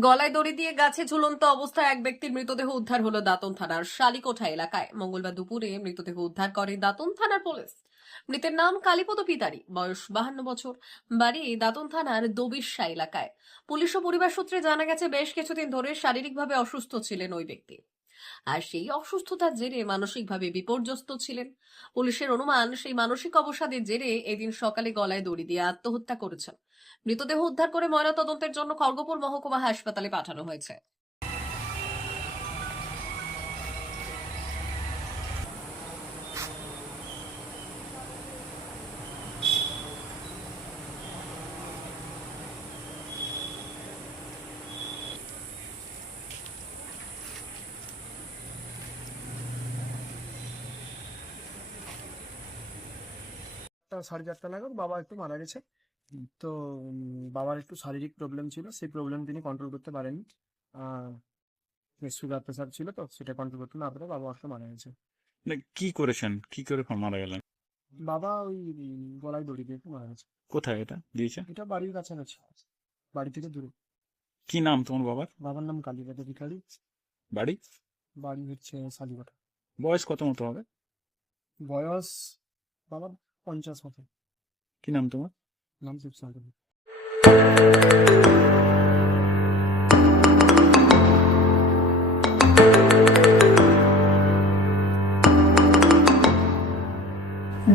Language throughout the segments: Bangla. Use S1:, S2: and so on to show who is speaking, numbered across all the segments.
S1: গলায় দড়ি দিয়ে গাছে ঝুলন্ত অবস্থায় এক ব্যক্তির মৃতদেহ উদ্ধার হলো দাতন থানার শালিকোঠা এলাকায়। মঙ্গলবার দুপুরে মৃতদেহ উদ্ধার করে দাতন থানার পুলিশ। মৃতের নাম কালীপদ পিতারি, বয়স বাহান্ন বছর, বাড়ি দাতন থানার দবিরশা এলাকায়। পুলিশ ও পরিবার সূত্রে জানা গেছে, বেশ কিছুদিন ধরে শারীরিকভাবে অসুস্থ ছিলেন ওই ব্যক্তি। আর সেই অসুস্থতার জেরে মানসিকভাবে বিপর্যস্ত ছিলেন। পুলিশের অনুমান, সেই মানসিক অবসাদের জেরে এদিন সকালে গলায় দড়ি দিয়ে আত্মহত্যা করেছেন। মৃতদেহ উদ্ধার করে ময়নাতদন্তের জন্য খড়গপুর মহকুমা হাসপাতালে পাঠানো হয়েছে।
S2: চারটা সাড়ে চারটা নাগাদ বাবা একটু মারা গেছে। তো বাবার একটু শারীরিক প্রবলেম ছিল সেই প্রবলেম তিনি কন্ট্রোল করতে পারেননি। সুগার প্রেসার ছিল তো সেটা কন্ট্রোল করতে না পারে বাবা একটা মারা গেছে।
S3: মানে কি করেছেন? কি করে মারা গেলেন?
S2: বাবা ওই গলায় দড়ি দিয়ে মারা গেছে।
S3: কোথায় এটা? দিয়েছে?
S2: এটা বাড়ির কাছাকাছি বাড়ি থেকে দূরে।
S3: কি নাম তোমার বাবার?
S2: বাবার নাম কালীপদ ভিখারি।
S3: বাড়ি?
S2: বাড়ি হচ্ছে শালিবাটা
S3: বয়স কত মতো হবে?
S2: বয়স বাবার পঞ্চাশ মতো।
S3: কি নাম তোমার?
S2: নাম শিবসাগর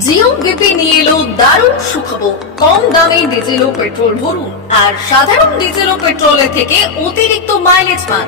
S1: জিও বিপি নিয়ে এলো দারুণ সুখবর। কম দামে ডিজেল ও পেট্রোল ভরুন। আর সাধারণ ডিজেল ও পেট্রোলের থেকে অতিরিক্ত মাইলেজ পান।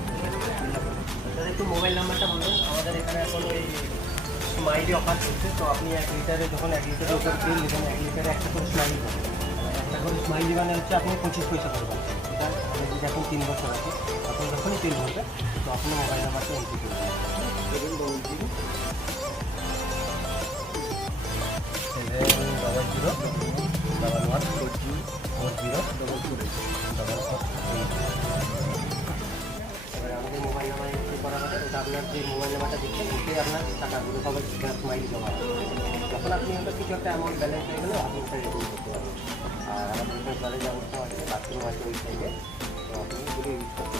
S4: দাদা একটু মোবাইল নাম্বারটা বলুন আমাদের এখানে এখন ওই স্মাইলি অফার চলছে তো আপনি এক লিটারে যখন এক লিটারের উপর তেল নেবেন এক লিটারে একটা করে স্মাইলি পাবেন একটা করে স্মাইলি মানে হচ্ছে আপনি পঁচিশ পয়সা করবেন এটা আমাদের যদি এখন তিন বছর আছে। তখন যখনই তিন ভরবে তো আপনি মোবাইল নাম্বারটা এন্ট্রি করবেন double zero seven double zero double one four zero four zero double two double four নাম্বারটা ওটা আপনার যে মোবাইল নাম্বারটা দিচ্ছেন ওতে আপনার টাকাগুলো সবাই গ্যাস মাইল জমা যখন আপনি ওটা কিছু একটা অ্যামাউন্ট ব্যালেন্স হয়ে গেলে আপনি ওটা রিটার্ন করতে পারবেন। আর আমাদের ব্যালেন্স আছে বাথরুম আছে ওই সাইডে তো আপনি যদি ইউজ করতে